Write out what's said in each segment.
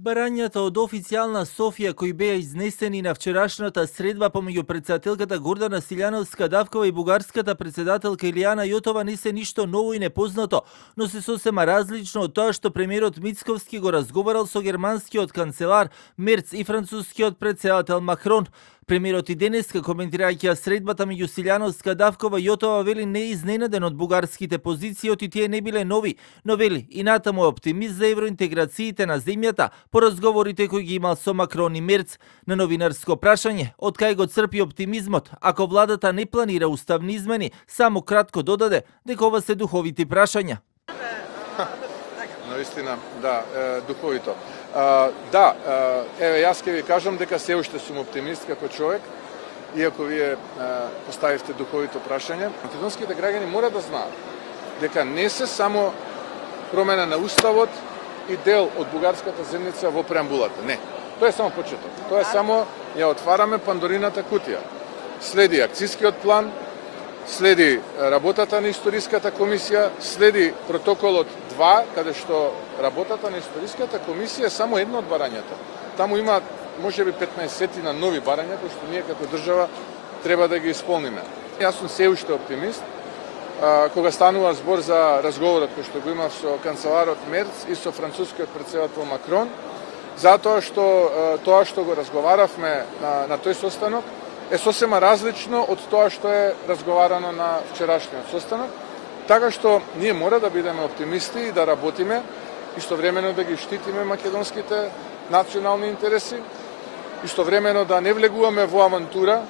Барањата од официјална Софија кои беа изнесени на вчерашната средба помеѓу претседателката Гордана Силјановска-Давкова и бугарската претседателка Илијана Јотова не се ништо ново и непознато, но се сосема различно од тоа што премиерот Мицковски го разговарал со германскиот канцелар Мерц и францускиот претседател Макрон. Премиерот и денеска, коментирајќи средбата меѓу Силјановска-Давкова и Јотова, вели не е изненаден од бугарските позиции, оти тие не биле нови, но вели и натаму е оптимист за евроинтеграциите на земјата по разговорите кои ги имал со Макрон и Мерц. На новинарско прашање, од кај го црпи оптимизмот, ако владата не планира уставни измени, само кратко додаде дека ова се духовити прашања. Наистина, да, духовито. Еве, јас ќе ви кажам дека се уште сум оптимист како човек, иако вие поставивте духовито прашање. Македонските граѓани мора да знаат дека не се само промена на уставот и дел од бугарската земјица во преамбулата. Не, тоа е само почеток. Тоа е само ја отвараме Пандорината кутија. Следи акцискиот план, следи работата на Историската комисија, следи протоколот 2, каде што работата на Историската комисија е само едно од барањата. Таму има можеби 15 на нови барања кои што ние како држава треба да ги исполниме. Јас сум се уште оптимист кога станува збор за разговорот кој што го имав со канцеларот Мерц и со францускиот претседател Макрон, затоа што тоа што го разговаравме на тој состанок е сосема различно од тоа што е разговарано на вчерашниот состанок, така што ние мора да бидеме оптимисти и да работиме, истовремено да ги штитиме македонските национални интереси, истовремено да не влегуваме во авантура,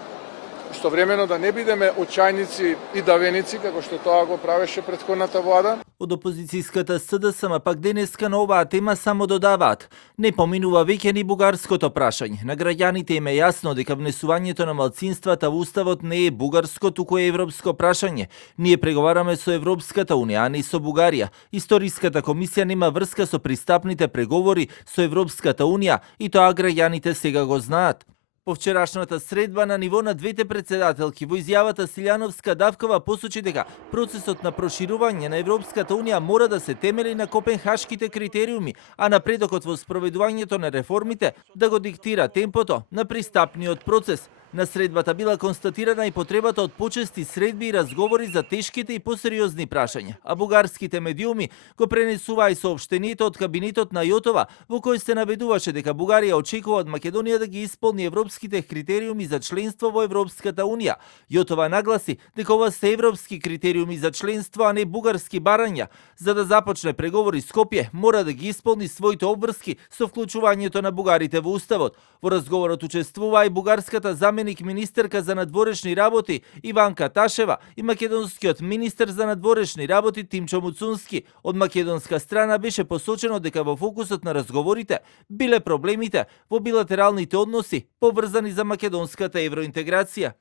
истовремено да не бидеме очајници и давеници, како што тоа го правеше претходната влада. Од опозицијската СДСМ пак денеска на оваа тема само додаваат. Не поминува веќе ни бугарското прашање. На граѓаните им е јасно дека внесувањето на малцинствата во уставот не е бугарско, туку е европско прашање. Ние преговараме со Европската унија, а не со Бугарија. Историската комисија нема врска со пристапните преговори со Европската унија и тоа граѓаните сега го знаат. По вчерашната средба на ниво на двете претседателки во изјавата Силјановска-Давкова посочи дека процесот на проширување на Европската унија мора да се темели на копенхашките критериуми, а напредокот во спроведувањето на реформите да го диктира темпото на пристапниот процес. На средбата била констатирана и потребата од почести средби и разговори за тешките и посериозни прашања, а бугарските медиуми го пренесуваа и соопштението од кабинетот на Јотова, во кој се наведуваше дека Бугарија очекува од Македонија да ги исполни европските критериуми за членство во Европската унија. Јотова нагласи дека ова се европски критериуми за членство, а не бугарски барања. За да започне преговори Скопје, мора да ги исполни своите обврски со вклучувањето на бугарите во уставот. Во разговорот учествуваа и бугарската заменик министерка за надворешни работи Иванка Ташева и македонскиот министер за надворешни работи Тимчо Муцунски. Од македонска страна беше посочено дека во фокусот на разговорите биле проблемите во билатералните односи поврзани за македонската евроинтеграција.